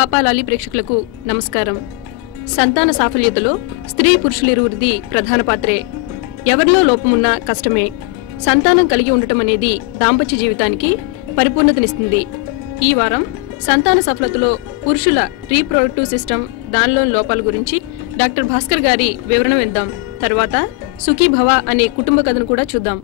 పాపాలాలి ప్రేక్షకులకు నమస్కారం. సంతాన సాఫల్యతలో స్త్రీ పురుషులిరువురిది ప్రధాన పాత్రే. ఎవరిలో లోపమున్నా కష్టమే. సంతానం కలిగి ఉండటం అనేది దాంపత్య జీవితానికి పరిపూర్ణతనిస్తుంది. ఈ వారం సంతాన సఫలతలో పురుషుల రీప్రొడక్టివ్ సిస్టమ్, దానిలోని లోపాల గురించి డాక్టర్ భాస్కర్ గారి వివరణ విందాం. తర్వాత సుఖీ భవ అనే కుటుంబ కథను కూడా చూద్దాం.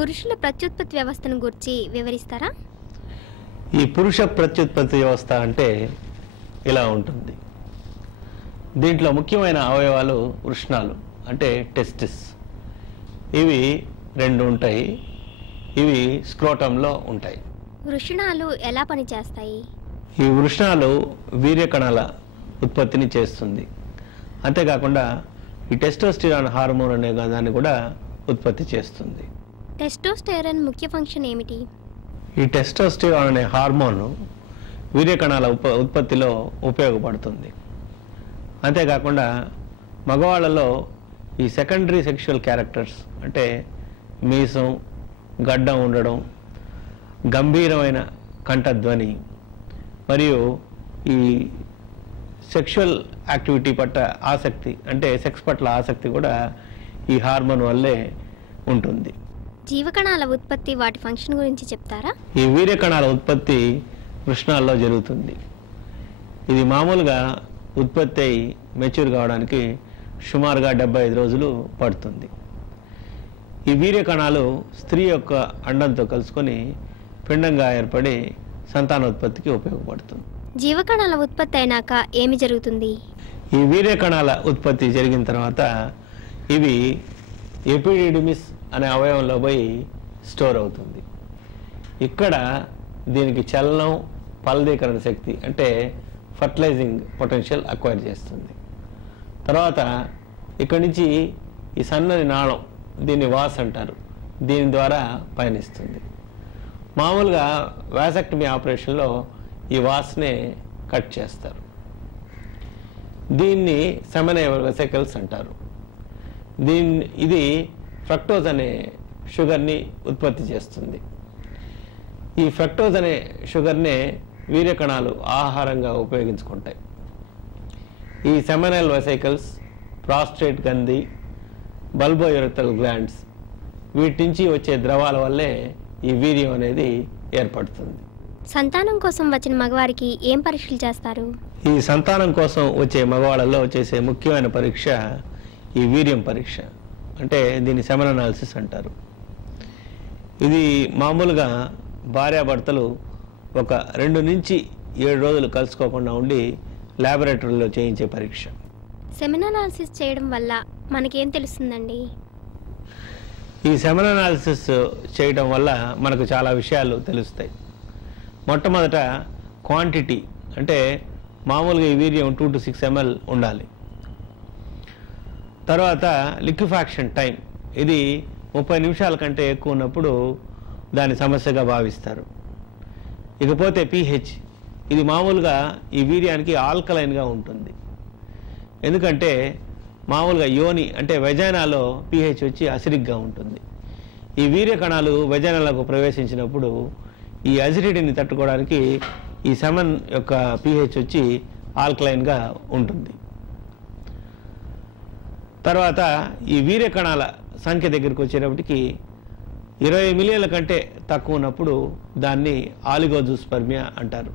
పురుషుల ప్రత్యుత్పత్తి వ్యవస్థను గురించి వివరిస్తారా? ఈ పురుష ప్రత్యుత్పత్తి వ్యవస్థ అంటే ఇలా ఉంటుంది. దీంట్లో ముఖ్యమైన అవయవాలు వృషణాలు అంటే టెస్టిస్. ఇవి రెండు ఉంటాయి. ఇవి స్క్రోటంలో ఉంటాయి. వృషణాలు ఎలా పనిచేస్తాయి? ఈ వృషణాలు వీర్యకణాల ఉత్పత్తిని చేస్తుంది. అంతేకాకుండా ఈ టెస్టోస్టిరాన్ హార్మోన్ అనే దాన్ని కూడా ఉత్పత్తి చేస్తుంది. టెస్టోస్టెరాన్ ముఖ్య ఫంక్షన్ ఏమిటి? ఈ టెస్టోస్టిరాన్ అనే హార్మోన్ వీర్యకణాల ఉత్పత్తిలో ఉపయోగపడుతుంది. అంతేకాకుండా మగవాళ్ళలో ఈ సెకండరీ సెక్షువల్ క్యారెక్టర్స్ అంటే మీసం, గడ్డం ఉండడం, గంభీరమైన కంఠధ్వని మరియు ఈ సెక్షువల్ యాక్టివిటీ పట్ల ఆసక్తి అంటే సెక్స్ పట్ల ఆసక్తి కూడా ఈ హార్మోన్ వల్లే ఉంటుంది. జీవకణాల ఉత్పత్తి, వాటి ఫంక్షన్ గురించి చెప్తారా? ఈ వీర్యకణాల ఉత్పత్తి వృషణాల్లో జరుగుతుంది. ఇది మామూలుగా ఉత్పత్తి అయి మెచ్యూర్ కావడానికి సుమారుగా 75 రోజులు పడుతుంది. ఈ వీర్యకణాలు స్త్రీ యొక్క అండంతో కలుసుకొని పిండంగా ఏర్పడి సంతానోత్పత్తికి ఉపయోగపడుతుంది. జీవకణాల ఉత్పత్తి అయినాక ఏమి జరుగుతుంది? ఈ వీర్యకణాల ఉత్పత్తి జరిగిన తర్వాత ఇవి ఎపిడిడిమిస్ అనే అవయవంలో పోయి స్టోర్ అవుతుంది. ఇక్కడ దీనికి చలనం, ఫలదీకరణ శక్తి అంటే ఫర్టిలైజింగ్ పొటెన్షియల్ అక్వైర్ చేస్తుంది. తర్వాత ఇక్కడి నుంచి ఈ సన్నని నాళం, దీన్ని వాస్ అంటారు, దీని ద్వారా పయనిస్తుంది. మామూలుగా వాసెక్టమీ ఆపరేషన్లో ఈ వాస్నే కట్ చేస్తారు. దీన్ని సెమినల్ వెసికల్స్ అంటారు. ఇది ఫ్రక్టోజ్ అనే షుగర్ని ఉత్పత్తి చేస్తుంది. ఈ ఫ్రక్టోజ్ అనే షుగర్నే వీర్యకణాలు ఆహారంగా ఉపయోగించుకుంటాయి. ఈ సెమినల్ వెసికల్స్, ప్రాస్టేట్ గ్రంథి, బల్బోయూరెథ్రల్ గ్లాండ్స్ వీటి నుంచి వచ్చే ద్రవాల వల్లే ఈ వీర్యం అనేది ఏర్పడుతుంది. సంతానం కోసం వచ్చిన మగవారికి ఏం పరీక్షలు చేస్తారు? ఈ సంతానం కోసం వచ్చే మగవాళ్ళలో చేసే ముఖ్యమైన పరీక్ష ఈ వీర్యం పరీక్ష అంటే దీన్ని సెమెన్ అనాలిసిస్ అంటారు. ఇది మామూలుగా భార్యాభర్తలు ఒక 2 నుంచి 7 రోజులు కలుసుకోకుండా ఉండి ల్యాబొరేటరీలో చేయించే పరీక్ష. సెమెన్ అనాలిసిస్ చేయడం వల్ల మనకేం తెలుస్తుందండి? ఈ సెమెన్ అనాలిసిస్ చేయడం వల్ల మనకు చాలా విషయాలు తెలుస్తాయి. మొట్టమొదట క్వాంటిటీ అంటే మామూలుగా ఈ వీర్యం 2 to 6 ml ఉండాలి. తర్వాత లిక్విఫాక్షన్ టైం, ఇది 30 నిమిషాల కంటే ఎక్కువ ఉన్నప్పుడు దాని సమస్యగా భావిస్తారు. ఇకపోతే pH, ఇది మామూలుగా ఈ వీర్యానికి ఆల్కలైన్గా ఉంటుంది. ఎందుకంటే మామూలుగా యోని అంటే వెజైనాలో pH వచ్చి అసిడిక్గా ఉంటుంది. ఈ వీర్య కణాలు వెజైనాలకు ప్రవేశించినప్పుడు ఈ అసిడిటీని తట్టుకోవడానికి ఈ సెమెన్ యొక్క pH వచ్చి ఆల్కలైన్గా ఉంటుంది. తర్వాత ఈ వీర్య కణాల సంఖ్య దగ్గరికి వచ్చేటప్పటికి 20 మిలియన్ల కంటే తక్కువ ఉన్నప్పుడు దాన్ని ఆలిగోజూస్పర్మియా అంటారు.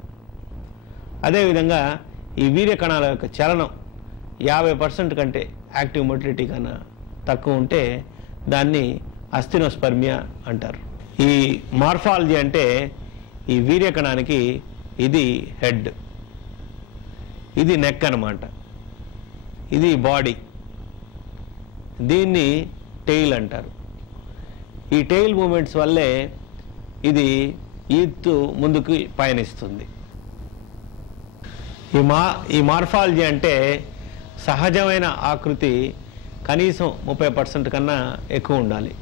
అదేవిధంగా ఈ వీర్య కణాల యొక్క చలనం 50% కంటే యాక్టివ్ మొటిలిటీ కన్నా తక్కువ ఉంటే దాన్ని అస్థినోస్పర్మియా అంటారు. ఈ మార్ఫాలజీ అంటే ఈ వీర్య కణానికి ఇది హెడ్, ఇది నెక్ అన్నమాట, ఇది బాడీ, దీన్ని టెయిల్ అంటారు. ఈ టెయిల్ మూమెంట్స్ వల్లే ఇది ఈత్తు ముందుకు పయనిస్తుంది. ఈ మార్ఫాలజీ అంటే సహజమైన ఆకృతి కనీసం 30% కన్నా ఎక్కువ ఉండాలి.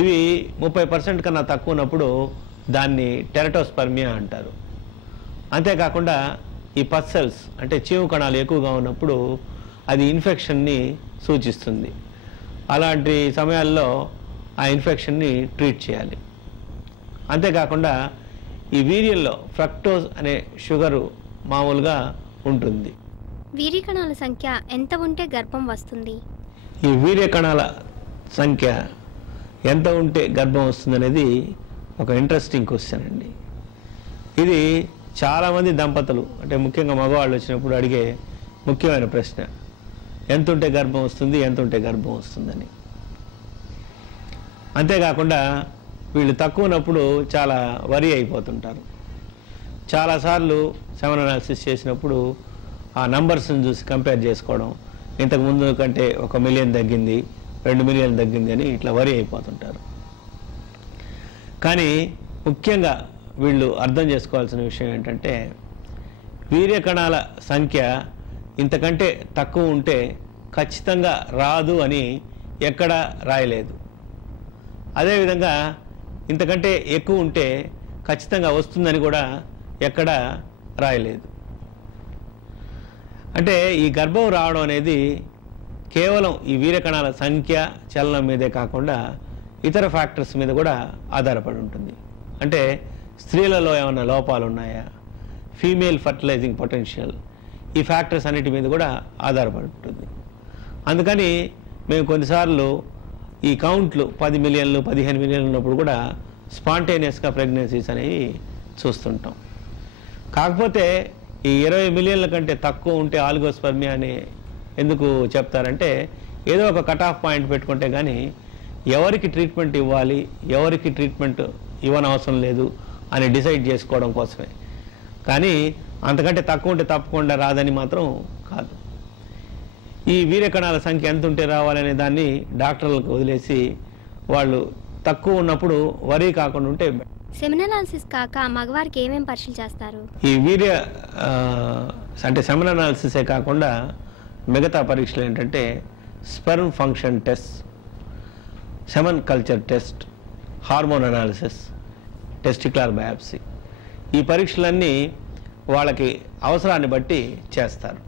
ఇవి 30% కన్నా తక్కువ ఉన్నప్పుడు దాన్ని టెరటోస్పర్మియా అంటారు. అంతేకాకుండా ఈ పస్ సెల్స్ అంటే చీము కణాలు ఎక్కువగా ఉన్నప్పుడు అది ఇన్ఫెక్షన్ని సూచిస్తుంది. అలాంటి సమయాల్లో ఆ ఇన్ఫెక్షన్ని ట్రీట్ చేయాలి. అంతేకాకుండా ఈ వీర్యంలో ఫ్రక్టోజ్ అనే షుగరు మామూలుగా ఉంటుంది. వీర్య కణాల సంఖ్య ఎంత ఉంటే గర్భం వస్తుంది? ఈ వీర్య కణాల సంఖ్య ఎంత ఉంటే గర్భం వస్తుంది అనేది ఒక ఇంట్రెస్టింగ్ క్వశ్చన్ అండి. ఇది చాలామంది దంపతులు అంటే ముఖ్యంగా మగవాళ్ళు వచ్చినప్పుడు అడిగే ముఖ్యమైన ప్రశ్న, ఎంత ఉంటే గర్భం వస్తుంది, ఎంత ఉంటే గర్భం వస్తుందని. అంతేకాకుండా వీళ్ళు తక్కువ ఉన్నప్పుడు చాలా వరి అయిపోతుంటారు. చాలాసార్లు సెమెన్ అనాలిసిస్ చేసినప్పుడు ఆ నంబర్స్ని చూసి కంపేర్ చేసుకోవడం, ఇంతకు ముందు కంటే 1 మిలియన్ తగ్గింది, 2 మిలియన్ తగ్గింది అని ఇట్లా వరి అయిపోతుంటారు. కానీ ముఖ్యంగా వీళ్ళు అర్థం చేసుకోవాల్సిన విషయం ఏంటంటే వీర్య కణాల సంఖ్య ఇంతకంటే తక్కువ ఉంటే ఖచ్చితంగా రాదు అని ఎక్కడా రాయలేదు. అదేవిధంగా ఇంతకంటే ఎక్కువ ఉంటే ఖచ్చితంగా వస్తుందని కూడా ఎక్కడా రాయలేదు. అంటే ఈ గర్భం రావడం అనేది కేవలం ఈ వీర్య కణాల సంఖ్య చలనం మీదే కాకుండా ఇతర ఫ్యాక్టర్స్ మీద కూడా ఆధారపడి ఉంటుంది. అంటే స్త్రీలలో ఏమైనా లోపాలు ఉన్నాయా, ఫీమేల్ ఫర్టిలైజింగ్ పొటెన్షియల్, ఈ ఫ్యాక్టర్స్ అన్నిటి మీద కూడా ఆధారపడి ఉంటుంది. అందుకని మేము కొన్నిసార్లు ఈ కౌంట్లు 10 మిలియన్లు 15 మిలియన్లు ఉన్నప్పుడు కూడా స్పాంటేనియస్గా ప్రెగ్నెన్సీస్ అనేవి చూస్తుంటాం. కాకపోతే ఈ 20 మిలియన్ల కంటే తక్కువ ఉంటే ఆలిగోస్పర్మియా అని ఎందుకు చెప్తారంటే ఏదో ఒక కట్ ఆఫ్ పాయింట్ పెట్టుకుంటే కానీ ఎవరికి ట్రీట్మెంట్ ఇవ్వాలి, ఎవరికి ట్రీట్మెంట్ ఇవ్వనవసరం లేదు అని డిసైడ్ చేసుకోవడం కోసమే. కానీ అంతకంటే తక్కువ ఉంటే తప్పకుండా రాదని మాత్రం కాదు. ఈ వీర్య కణాల సంఖ్య ఎంత ఉంటే రావాలనే దాన్ని డాక్టర్లకు వదిలేసి వాళ్ళు తక్కువ ఉన్నప్పుడు వరి కాకుండా ఉంటే. సెమెన్ అనాలిసిస్ కాక మగవారికి ఏమేం పరీక్షలు చేస్తారు? ఈ వీర్య అంటే సెమెన్ అనాలిసిసే కాకుండా మిగతా పరీక్షలు ఏంటంటే sperm function test, semen culture test, hormone analysis, testicular biopsy. ఈ పరీక్షలన్నీ వాళ్ళకి అవసరాన్ని బట్టి చేస్తారు.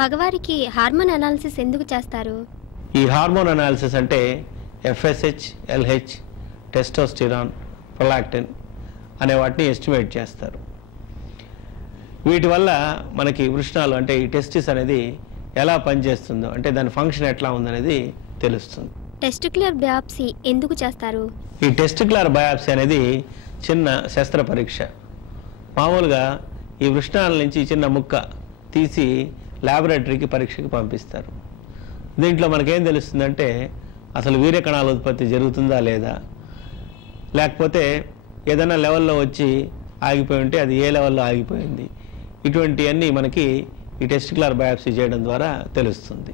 మగవారికి హార్మోన్ అనాలిసిస్ ఎందుకు చేస్తారు? ఈ హార్మోన్ అనాలిసిస్ అంటే FSH, LH, టెస్టోస్టిరాన్, ప్రొలాక్టిన్ అనే వాటిని ఎస్టిమేట్ చేస్తారు. వీటి వల్ల మనకి వృషణాలు అంటే ఈ టెస్టిస్ అనేది ఎలా పనిచేస్తుందో అంటే దాని ఫంక్షన్ ఎట్లా ఉందనేది తెలుస్తుంది. టెస్టిక్యులర్ బయాప్సీ ఎందుకు చేస్తారు? ఈ టెస్టిక్యులర్ బయాప్సీ అనేది చిన్న శస్త్ర పరీక్ష. మామూలుగా ఈ వృషణాల నుంచి చిన్న ముక్క తీసి ల్యాబొరేటరీకి పరీక్షకి పంపిస్తారు. దీంట్లో మనకేం తెలుస్తుందంటే అసలు వీర్య కణాల ఉత్పత్తి జరుగుతుందా లేదా, లేకపోతే ఏదైనా లెవెల్లో వచ్చి ఆగిపోయి ఉంటే అది ఏ లెవెల్లో ఆగిపోయింది, ఇటువంటివన్నీ మనకి ఈ టెస్టిక్యులర్ బయాప్సీ చేయడం ద్వారా తెలుస్తుంది.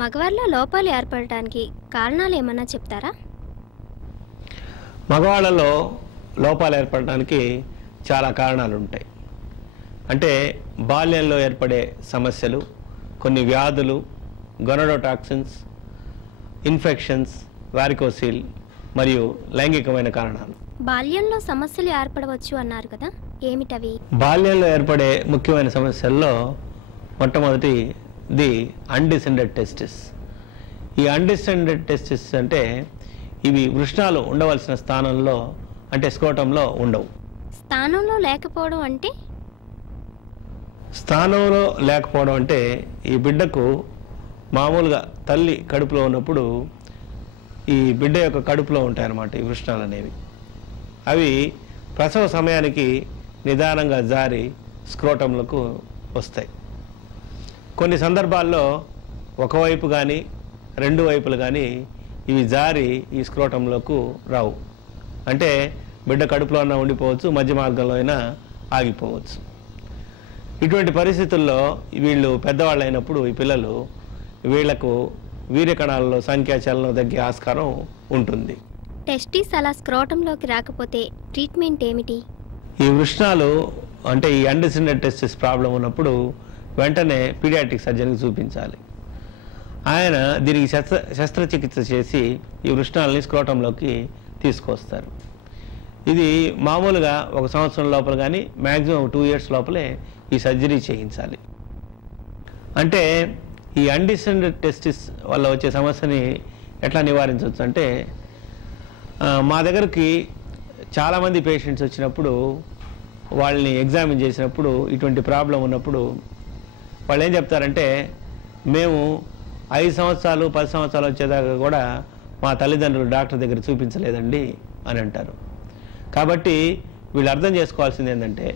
మగవారిలో లోపాలు ఏర్పడటానికి కారణాలు ఏమన్నా చెప్తారా? మగవాళ్ళలో లోపాలు ఏర్పడడానికి చాలా కారణాలు ఉంటాయి. అంటే బాల్యంలో ఏర్పడే సమస్యలు, కొన్ని వ్యాధులు, గొనడోటాక్సిన్స్, ఇన్ఫెక్షన్స్, వారికోసిల్ మరియు లైంగికమైన కారణాలు. బాల్యంలో సమస్యలు ఏర్పడవచ్చు అన్నారు కదా, ఏమిటవి? బాల్యంలో ఏర్పడే ముఖ్యమైన సమస్యల్లో మొట్టమొదటిది అన్డిసెండెడ్ టెస్టిస్. ఈ అన్డిసెండెడ్ టెస్టిస్ అంటే ఇవి వృషణాలు ఉండవలసిన స్థానంలో అంటే స్క్రోటంలో ఉండవు. స్థానంలో లేకపోవడం అంటే? స్థానంలో లేకపోవడం అంటే ఈ బిడ్డకు మామూలుగా తల్లి కడుపులో ఉన్నప్పుడు ఈ బిడ్డ యొక్క కడుపులో ఉంటాయన్నమాట ఈ వృషణాలు అనేవి. అవి ప్రసవ సమయానికి నిదానంగా జారి స్క్రోటంలకు వస్తాయి. కొన్ని సందర్భాల్లో ఒకవైపు కానీ 2 వైపులు కానీ ఇవి జారి ఈ స్క్రోటంలోకి రావు. అంటే బిడ్డ కడుపులో అయినా ఉండిపోవచ్చు, మధ్య మార్గంలో అయినా ఆగిపోవచ్చు. ఇటువంటి పరిస్థితుల్లో వీళ్ళు పెద్దవాళ్ళు అయినప్పుడు ఈ పిల్లలు వీళ్లకు వీర్య కణాలలో సంఖ్య చలనం తగ్గే ఆస్కారం ఉంటుంది. టెస్టిస్ అలా స్క్రోటంలోకి రాకపోతే ట్రీట్మెంట్ ఏమిటి? ఈ వృషణాలు అంటే ఈ అన్డిసెండెడ్ టెస్టిస్ ప్రాబ్లం ఉన్నప్పుడు వెంటనే పీడియాట్రిక్ సర్జన్కి చూపించాలి. ఆయన దీనికి శస్త్రచికిత్స చేసి ఈ వృషణాలని స్క్రోటంలోకి తీసుకొస్తారు. ఇది మామూలుగా 1 సంవత్సరం లోపల కానీ మ్యాక్సిమం 2 years లోపలే ఈ సర్జరీ చేయించాలి. అంటే ఈ అన్డిసెండెడ్ టెస్టిస్ వల్ల వచ్చే సమస్యని ఎట్లా నివారించవచ్చు అంటే, మా దగ్గరికి చాలామంది పేషెంట్స్ వచ్చినప్పుడు వాళ్ళని ఎగ్జామిన్ చేసినప్పుడు ఇటువంటి ప్రాబ్లం ఉన్నప్పుడు వాళ్ళు ఏం చెప్తారంటే, మేము 5 సంవత్సరాలు 10 సంవత్సరాలు వచ్చేదాకా కూడా మా తల్లిదండ్రులు డాక్టర్ దగ్గర చూపించలేదండి అని అంటారు. కాబట్టి వీళ్ళు అర్థం చేసుకోవాల్సింది ఏంటంటే,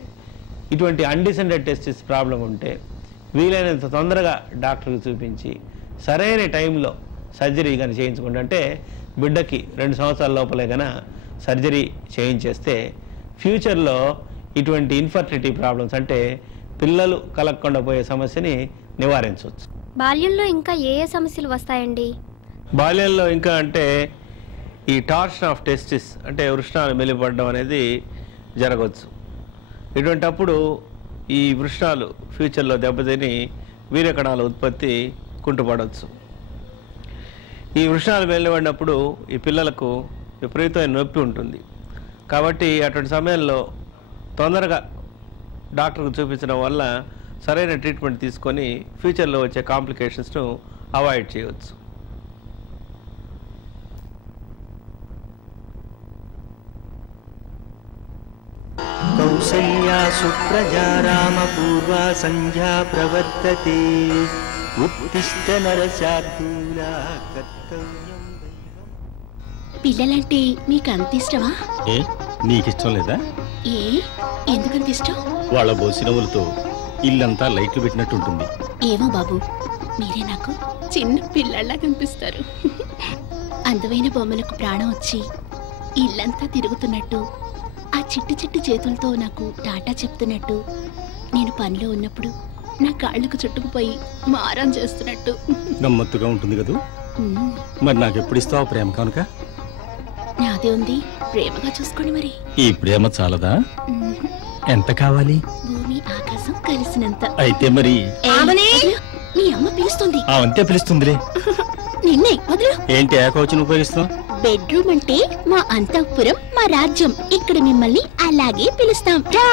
ఇటువంటి అన్డిసెండెడ్ టెస్టిస్ ప్రాబ్లం ఉంటే వీలైనంత తొందరగా డాక్టర్కి చూపించి సరైన టైంలో సర్జరీ కానీ చేయించుకుంటే, అంటే బిడ్డకి 2 సంవత్సరాల లోపలే కన్నా సర్జరీ చేయించేస్తే ఫ్యూచర్లో ఇటువంటి ఇన్ఫర్టిలిటీ ప్రాబ్లమ్స్ అంటే పిల్లలు కలగకుండా పోయే సమస్యని నివారించవచ్చు. బాల్యంలో ఇంకా ఏ ఏ సమస్యలు వస్తాయండి? బాల్యంలో ఇంకా అంటే ఈ టార్షన్ ఆఫ్ టెస్టిస్ అంటే వృషణాలు మెలిపడడం అనేది జరగవచ్చు. ఇటువంటప్పుడు ఈ వృషణాలు ఫ్యూచర్లో దెబ్బతిని వీర్యకణాల ఉత్పత్తి కుంటుపడవచ్చు. ఈ వృషణాలు మెలిపడినప్పుడు ఈ పిల్లలకు విపరీతమైన నొప్పి ఉంటుంది. కాబట్టి అటువంటి సమయంలో తొందరగా డాక్టర్కు చూపించడం వల్ల సరైన ట్రీట్మెంట్ తీసుకొని ఫ్యూచర్లో వచ్చే కాంప్లికేషన్స్ను అవాయిడ్ చేయవచ్చు. కౌసల్యా సుప్రజా రామపూర్వా సంధ్యా ప్రవర్తతే ఉత్తిష్ట నరశార్దూలా కర్తవ్యం దైవం. పిల్లలంటే మీకు అంత ఇష్టమా? ఏ నీకిష్టం లేదా? ఏ ఎందుకంత ఇష్టం? వాళ్ళ బోసినవులతో ఇల్లంతా లైట్లు పెట్టినట్టుంటుంది. ఏమో బాబు, మీరే నాకు చిన్న పిల్లల్లా కనిపిస్తారు. అందమైన బొమ్మలకు ప్రాణం వచ్చి ఇల్లంతా తిరుగుతున్నట్టు, ఆ చిట్టి చిట్టి చేతులతో నాకు టాటా చెప్తున్నట్టు, నేను పనిలో ఉన్నప్పుడు నా కాళ్ళకు చుట్టుకుపోయి మారం చేస్తున్నట్టు గమ్మత్తుగా ఉంటుంది కదూ. మరి నాకెప్పుడు ఇస్తావు ప్రేమ కనుక? నాదే ఉంది, ప్రేమగా చూసుకోండి. మరి ఈ ప్రేమ చాలదా? ఎంత కావాలి? భూమి ఆకాశం కలిసినంత. అయితే మరి మీ అమ్మ పిలుస్తుంది. అంతే పిలుస్తుందిలే. నిన్నే వదిలు. ఏంటి ఏకవచనం ఉపయోగిస్తాం? బెడ్రూమ్ అంటే మా అంతఃపురం, మా రాజ్యం. ఇక్కడ మిమ్మల్ని అలాగే పిలుస్తాం. రా.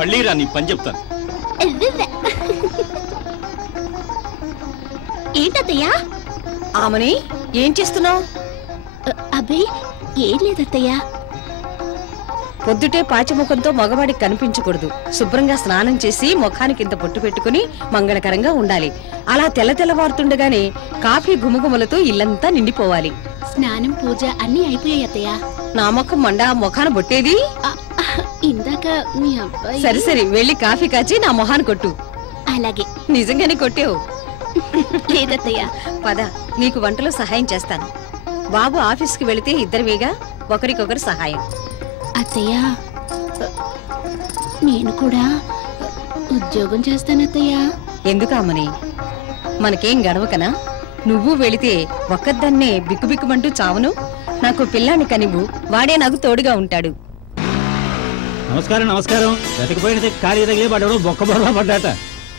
మళ్ళీ రా, నీ పని చెప్తాను. ఏంటత్తయ్యా? ఆమని, ఏం చేస్తున్నావు? అబ్బే ఏం లేదత్తయ్యా. పొద్దుటే పాచిముఖంతో మగవాడికి కనిపించకూడదు. శుభ్రంగా స్నానం చేసి ముఖానికి ఇంత పొట్టు పెట్టుకుని మంగళకరంగా ఉండాలి. అలా తెల్లవారుతుండగానే కాఫీ గుమగుమలతో ఇల్లంతా నిండిపోవాలి. స్నానం పూజ అన్ని అయిపోయాయి అత్తయ్య. నా ముఖం మండా, ముఖాన బొట్టేది? ఇందాక మీ అబ్బాయి. సరే సరే, వెళ్ళి కాఫీ కాచి నా మొహాన కొట్టు. అలాగే. నిజంగానే కొట్టావు? లేదత్తయ్య. పద, నీకు వంటలో సహాయం చేస్తాను. బాబు ఆఫీస్కి వెళితే ఇద్దరివిగా ఒకరికొకరు సహాయం. అత్తయ్య, నేను కూడా ఉద్యోగం చేస్తానత్తయ్య. ఎందుకమ్మని? మనకేం గడవకనా? నువ్వు వెళితే ఒక్కదాన్నే బిక్కుబిక్కుమంటూ చావును. నాకు పిల్లాన్ని కనివు, వాడే నాకు తోడుగా ఉంటాడు. నమస్కారం. నమస్కారం. వెతకపోయిన ఖాళీ తగిలే పడ్డాడు, బొక్క బొర్ర పడ్డాట.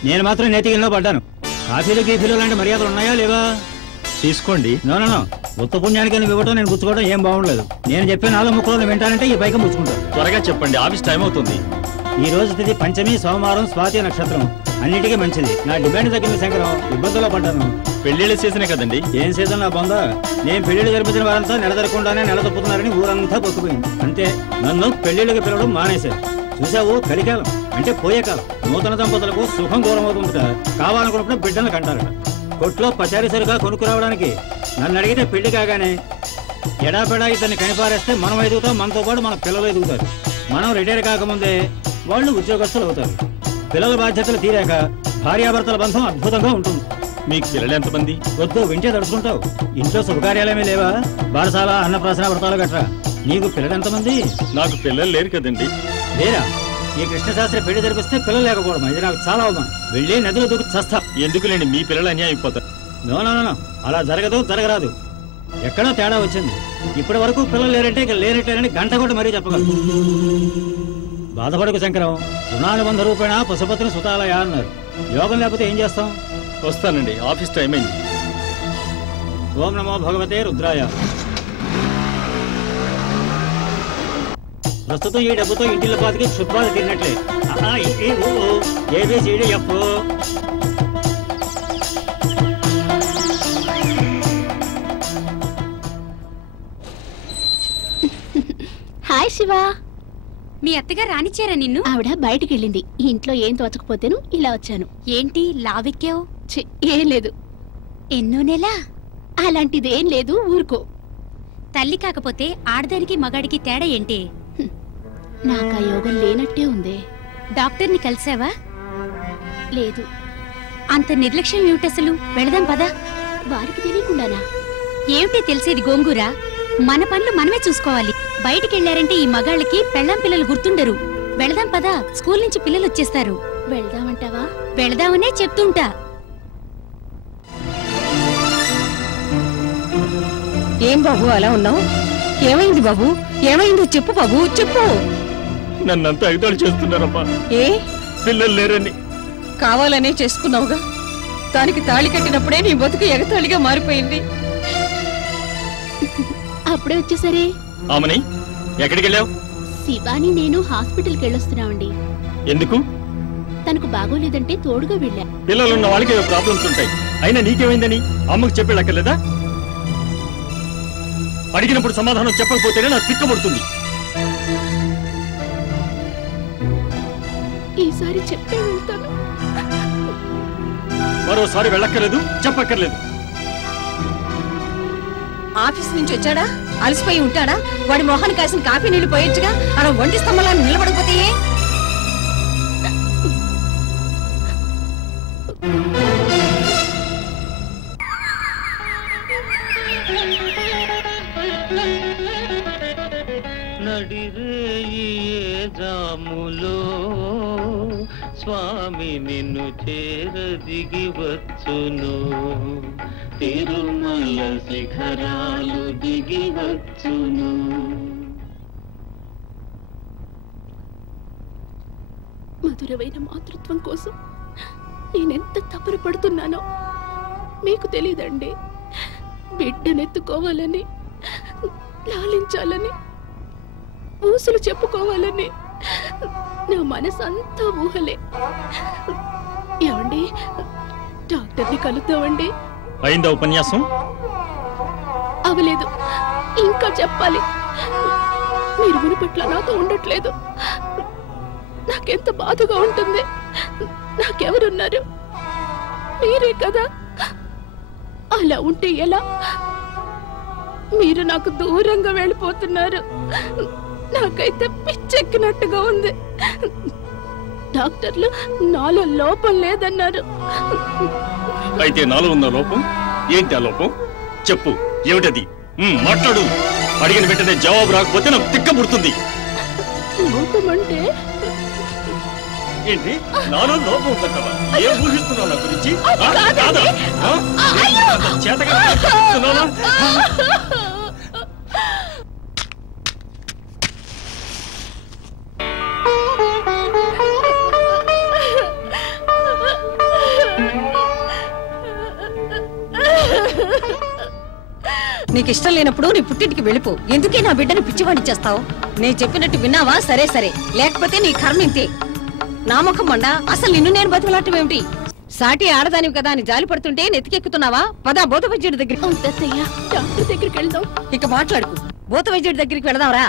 నేను మాత్రం నేతిగిల్లో పడ్డాను. కాఫీలు గీఫీలు లాంటి మర్యాదలు ఉన్నాయా లేవా? తీసుకోండి. నో ఉత్త పుణ్యానికి నువ్వు ఇవ్వటం, నేను పుచ్చుకోవడం ఏం బాగుండలేదు. నేను చెప్పే 4 ముక్కలు వింటానంటే ఈ పైకి పుచ్చుకుంటాను. త్వరగా చెప్పండి, ఆఫీస్ టైం అవుతుంది. ఈ రోజు తిథి పంచమి, సోమవారం, స్వాతి నక్షత్రం. అన్నిటికీ మంచిది. నా డిమాండ్ తగ్గింది శంకరం, ఇబ్బందుల్లో పడ్డాను. పెళ్లిళ్ళ సీజనే కదండి. ఏం సీజన్ నా బొందా? నేను పెళ్లిళ్ళు జరిపించిన వారంతా నెలదరకుండానే నెల తప్పుతున్నారని ఊరంతా పొక్కుపోయింది. అంతే, నన్ను పెళ్లిళ్ళకి పిలవడం మానేశారు. చూసావు, కలికాలం అంటే పోయే కాలం. నూతన దంపతులకు సుఖం దూరం అవుతుందిట. కావాలనుకున్నప్పుడు బిడ్డలు కంటారట. కొట్లో పచారీ సరుగా కొనుక్కురావడానికి నన్ను అడిగితే పెళ్లి కాగానే ఎడాపెడా ఇతన్ని కనిపారేస్తే మనం ఎదుగుతాం, మనతో పాటు మన పిల్లలు ఎదుగుతారు. మనం రిటైర్ కాకముందే వాళ్ళు ఉద్యోగస్తులు అవుతారు. పిల్లల బాధ్యతలు తీరాక భార్యాభర్తల బంధం అద్భుతంగా ఉంటుంది. మీకు పిల్లలు ఎంతమంది? వద్దు, వింటే తడుచుకుంటావు. ఇంట్లో శుభకార్యాలయమే లేవా? బారసాల, అన్నప్రాసన, వ్రతాలు గట్రా. నీకు పిల్లలు ఎంతమంది? నాకు పిల్లలు లేరు కదండి. లేరా? ఈ కృష్ణశాస్త్రి పెళ్లి జరిపిస్తే పిల్లలు లేకపోవడం ఇది నాకు చాలా అవమానం. వెళ్ళి నదిలో దూకి చస్తా. ఎందుకులేండి, మీ పిల్లలు అన్యాయం అయిపోతారు. నో, అలా జరగదు, జరగరాదు. ఎక్కడో తేడా వచ్చింది. ఇప్పటి వరకు పిల్లలు లేరంటే ఇక లేనట్లేరని గంట కూడా మరీ చెప్పగలరు. బాధపడకు శంకరం, రుణానుబంధ రూపేణ పశుపతిని సుతాలయ అన్నారు. యోగం లేకపోతే ఏం చేస్తాం? వస్తానండి, ఆఫీస్ టైం అయింది. ఓం నమో భగవతే రుద్రాయ. ప్రస్తుతం ఈ డబ్బుతో ఇంటిలో పాతికి శుభ్రాలు తిన్నట్లే. ABCDF. హాయ్ శివ. మీ అత్తగారు రానిచ్చారా నిన్ను? ఆవిడ బయటికి వెళ్ళింది. ఇంట్లో ఏం తోచకపోతేను ఇలా వచ్చాను. ఏంటి లావెక్కావు? ఏం లేదు. ఎన్నో నెల? అలాంటిదేం లేదు, ఊరుకో. తల్లి కాకపోతే ఆడదానికి మగాడికి తేడా ఏంటి? నాకా యోగం లేనట్టే ఉందే. డాక్టర్ని కలిసావా? లేదు. అంత నిర్లక్ష్యం ఏమిటసలు? వెళదాం పదా. వారికి తెలియకుండానా? ఏమిటి తెలిసేది గోంగూర? మన పనులు మనమే చూసుకోవాలి. బయటికెళ్లారంటే ఈ మగాళ్ళకి పెళ్ళాం పిల్లలు గుర్తుండరు. వెళదాం పదా, స్కూల్ నుంచి పిల్లలు వచ్చేస్తారు. వెళ్దామంటావా? వెళదామనే చెప్తుంటా. ఏం బాబు అలా ఉన్నావు? ఏమైంది బాబు? ఏమైందో చెప్పు బాబు, చెప్పు. నన్నంతా ఎగతాళి చేస్తున్నారమ్మా. ఏ పిల్లలు లేరని. కావాలనే చేసుకున్నావుగా. దానికి తాళి కట్టినప్పుడే నీ బతుకు ఎగతాళిగా మారిపోయింది. అప్పుడే వచ్చేసరే. ఆమని, ఎక్కడికి వెళ్ళావు? శివాని నేను హాస్పిటల్కి వెళ్ళొస్తున్నామండి. ఎందుకు? తనకు బాగోలేదంటే తోడుగా వెళ్ళా. పిల్లలున్న వాళ్ళకి ఏవో ప్రాబ్లమ్స్ ఉంటాయి. అయినా నీకేమైందని అమ్మకు చెప్పేళ్ళక్కర్లేదా? అడిగినప్పుడు సమాధానం చెప్పకపోతేనే నాకు తిక్కబడుతుంది. ఈసారి చెప్పే వెళ్తాను. మరోసారి వెళ్ళక్కర్లేదు, చెప్పక్కర్లేదు. ఆఫీస్ నుంచి వచ్చాడా? అలసిపోయి ఉంటాడా? వాడి మొహాన్ని కాసిన కాఫీ నీళ్లు పోయొచ్చుగా. అలా ఒంటి స్తంభాలను నిలబడకపోతే నడిరేయి జాములో స్వామి నిన్ను చేరదిగి వచ్చును, తిరుమల శిఖరాలు దిగి వచ్చును. మధురమైన మాతృత్వం కోసం నేనెంత తపన పడుతున్నానో మీకు తెలియదండి. బిడ్డనెత్తుకోవాలని, లాలించాలని, ఊసులు చెప్పుకోవాలని నా మనసంతా ఊహలే. ఏమండి, డాక్టర్ని కలుద్దామండి. అయిందా ఉపన్యాసం? అవలేదు, ఇంకా చెప్పాలి. మీరు మునుపట్ల నాతో ఉండట్లేదు. నాకెంత బాధగా ఉంటుంది. నాకెవరున్నారు? మీరే కదా. అలా ఉంటే ఎలా? మీరు నాకు దూరంగా వెళ్ళిపోతున్నారు. నాకైతే పిచ్చెక్కినట్టుగా ఉంది. డాక్టర్లు నాలో లోపం లేదన్నారు. అయితే నాలో ఉన్న లోపం ఏంటి? ఆ లోపం చెప్పు, ఏమిటది? మాట్లాడు. అడిగిన వెంటనే జవాబు రాకపోతే నాకు తిక్కబడుతుంది. లోపం అంటే ఏంటి? నాలో లోపం ఉందంటావా? ఏం ఊహిస్తున్నావు నా గురించి? చేతగా నీకు ఇష్టం లేనప్పుడు నీ పుట్టింటికి వెళ్ళిపో. ఎందుకే నా బిడ్డను పిచ్చివాడి చేస్తావు? నేను చెప్పినట్టు విన్నావా? సరే సరే, లేకపోతే నీ కర్మ ఇంతే. నామకం మండా, అసలు నిన్ను నేను బతుకులాటం ఏమిటి? సాటి ఆడదానివి కదా అని జాలి పడుతుంటే నెత్తికెక్కుతున్నావా? పదా బోత వైద్యుడి దగ్గరికి. డాక్టర్ దగ్గరికి వెళ్దాం. ఇక మాట్లాడుకు. బోత వైద్యుడి దగ్గరికి వెళదాంరా.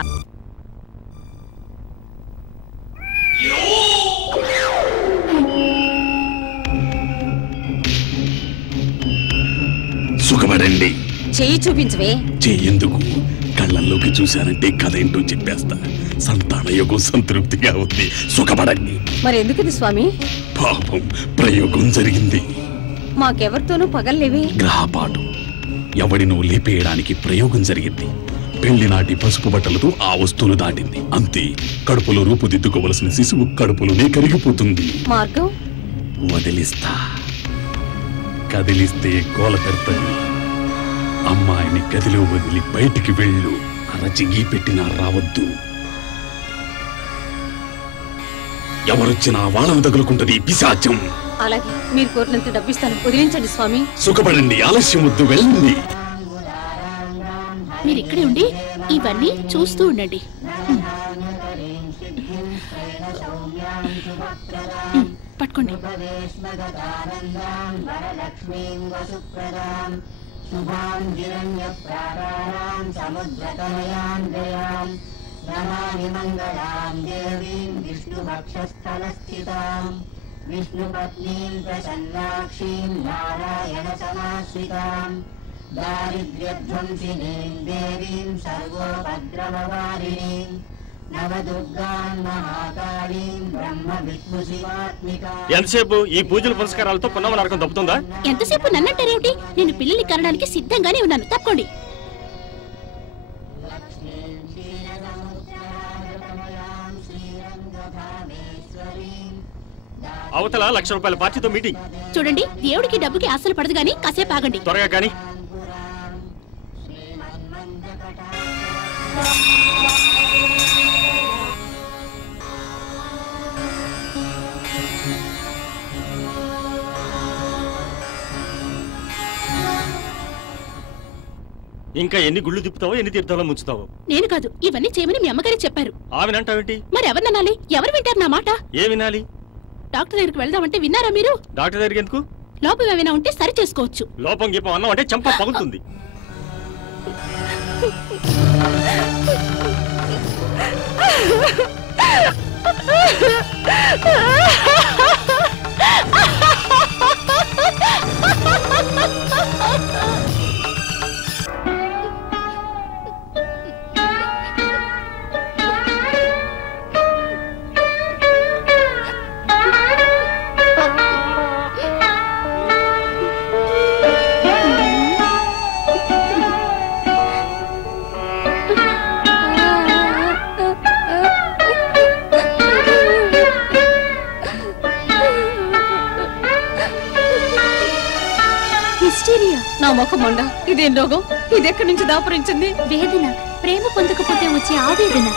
సుఖపడండి. చెయ్యి చూపించవే. చెయ్యేందుకు? కళ్ళల్లోకి చూశానంటే కథ ఏంటో చెప్పేస్తా. సంతాన యోగం సంతృప్తిగా ఉంది. సుఖపడండి. మరి ఎందుకది స్వామి? పాపం, ప్రయోగం జరిగింది. మాకెవరితోనూ పగల్లేవి. గ్రహపాటు. ఎవడినో లేపేయడానికి ప్రయోగం జరిగింది. పెళ్లి నాటి పసుపు బట్టలతో ఆ వస్తువులు దాటింది. అంతే, కడుపులో రూపుదిద్దుకోవలసిన శిశువు కడుపులోనే కరిగిపోతుంది. మార్గం వదిలిస్తా. కదిలిస్తే గోల పెడతాడు. అమ్మాయిని గదిలో వదిలి బయటికి వెళ్ళు. అరచిగి పెట్టినా రావద్దు. ఎవరొచ్చినా వాళ్ళను తగులుకుంటది పిశాచం. అలాగే, మీరు కోరినంత డబ్బిస్తాను. వదిలించండి స్వామి. సుఖపడండి, ఆలస్యం వద్దు, వెళ్ళండి. మీరు ఇక్కడే ఉండి ఇవన్నీ చూస్తూ ఉండండి. పట్టుకోండి. నమామి మంగళాం దేవీం విష్ణుభక్షస్థలస్థితాం విష్ణుపత్నీం ప్రసన్నాక్షీం నారాయణ సమాశ్రితాం దారిద్ర్యధ్వంసినీం దేవీం సర్వోపద్రవవారిణీం నవదుర్గాం మహాకాళీం బ్రహ్మ విష్ణు శివాత్మికాం. ఎంతసేపు ఈ పూజల పురస్కారాలతో పున్నమ నరకం తప్పుతుందా? ఎంతసేపు నన్నంటారేమిటి? నేను పిల్లల్ని కనడానికి సిద్ధంగానే ఉన్నాను. తప్పుకోండి. అవతల ₹1,00,000 పార్టీతో మీటింగ్. చూడండి, దేవుడికి డబ్బుకి ఆశలు పడదు గానీ కాసేపు ఆగండి. త్వరగా కానీ. ఇంకా ఎన్ని గుళ్ళు తిప్పుతావో, ఎన్ని తీర్థాలో ముంచుతావో. నేను కాదు, ఇవన్నీ చేయమని మీ అమ్మగారే చెప్పారు. ఆమెనంటావేంటి? మరి ఎవరిననాలి? ఎవరు వింటారు నా మాట? ఏ వినాలి? డాక్టర్ దగ్గరికి వెళ్దామంటే విన్నారా మీరు? డాక్టర్ దగ్గరికి ఎందుకు? లోపం ఏమైనా ఉంటే సరి చేసుకోవచ్చు. లోపం గీపం అన్నం అంటే చెంప పగులుతుంది. నా ముఖం మొండ. ఇదేం రోగం? ఇది ఎక్కడి నుంచి దాపురించింది? వేదన. ప్రేమ పొందకపోతే వచ్చే ఆవేదన.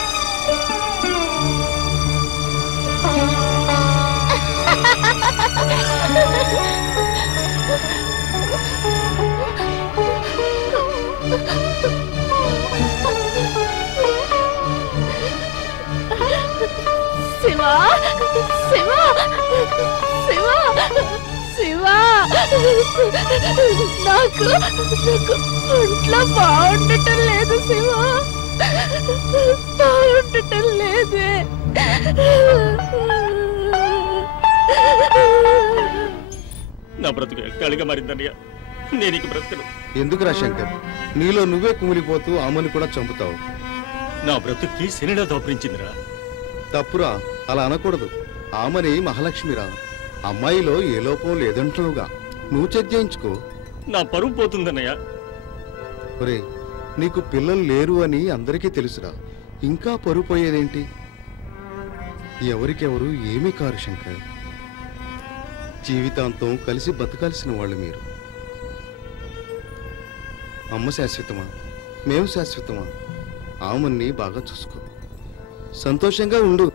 శివా, శివా, శివా, శివా, నాకు ఒంట్లో బాగుండటం లేదు శివా, బాగుండటం లేదే. నా బ్రతుకు ఎక్కడిగా మారిందన్నయ్య. నేను ఇక బ్రతుకును. ఎందుకురా శంకర్, నీలో నువ్వే కుమిలిపోతూ ఆమెను కూడా చంపుతావు. నా బ్రతుక్కి శనిలో దాపురించిందిరా. తప్పురా, అలా అనకూడదు. ఆమెని మహాలక్ష్మిరా. అమ్మాయిలో ఏ లోపం లేదంటున్నావుగా, నువ్వు చెక్ చేయించుకో. నా పరువు పోతుందన్నయ్య. ఒరే, నీకు పిల్లలు లేరు అని అందరికీ తెలుసురా, ఇంకా పరువు పోయేదేంటి? ఎవరికెవరు ఏమీ కారు శంకర్. జీవితాంతం కలిసి బతకాల్సిన వాళ్ళు మీరు. అమ్మ శాశ్వతమా, మేము శాశ్వతమా? ఆమెని బాగా చూసుకో, సంతోషంగా ఉండు.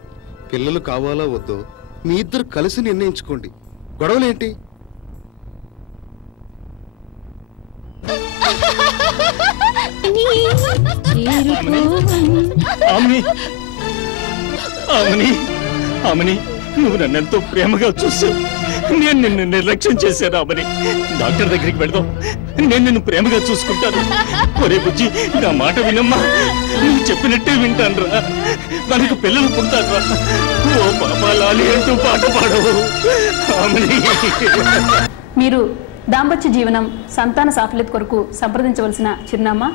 పిల్లలు కావాలా వద్దో మీ ఇద్దరు కలిసి నిర్ణయించుకోండి. గొడవలేంటి? నువ్వు నన్నెంతో ప్రేమగా చూసావు. నేను నిన్ను నిర్లక్ష్యం చేశాను ఆమని. డాక్టర్ దగ్గరికి వెళ్దాం, నేను నిన్ను ప్రేమగా చూసుకుంటాను. ఒరే బుజ్జి, నా మాట వినమ్మా. నువ్వు చెప్పినట్టే వింటాను రా. మనకు పిల్లలు పుడతారు రా. ఓ పాపా లాలి అంటూ పాట పాడవు ఆమని. మీరు దాంపత్య జీవనం, సంతాన సాఫల్యత కొరకు సంప్రదించవలసిన చిరునామా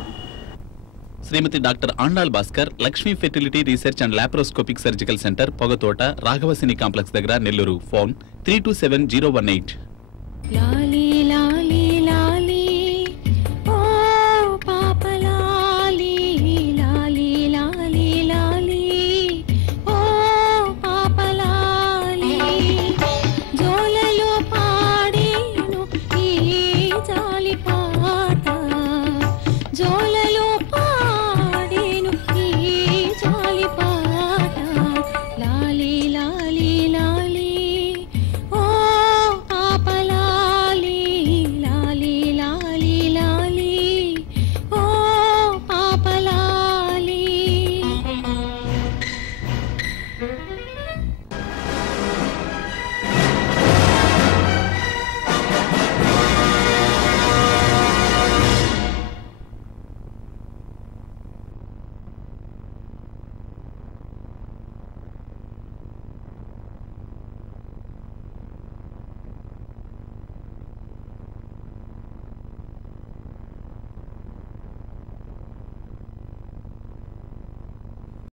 శ్రీమతి doctor Andal Bhaskar, Lakshmi fertility research and laparoscopic surgical centre, Pogathota, రాఘవసిని complex దగ్గర, నెల్లూరు. ఫోన్ 327018.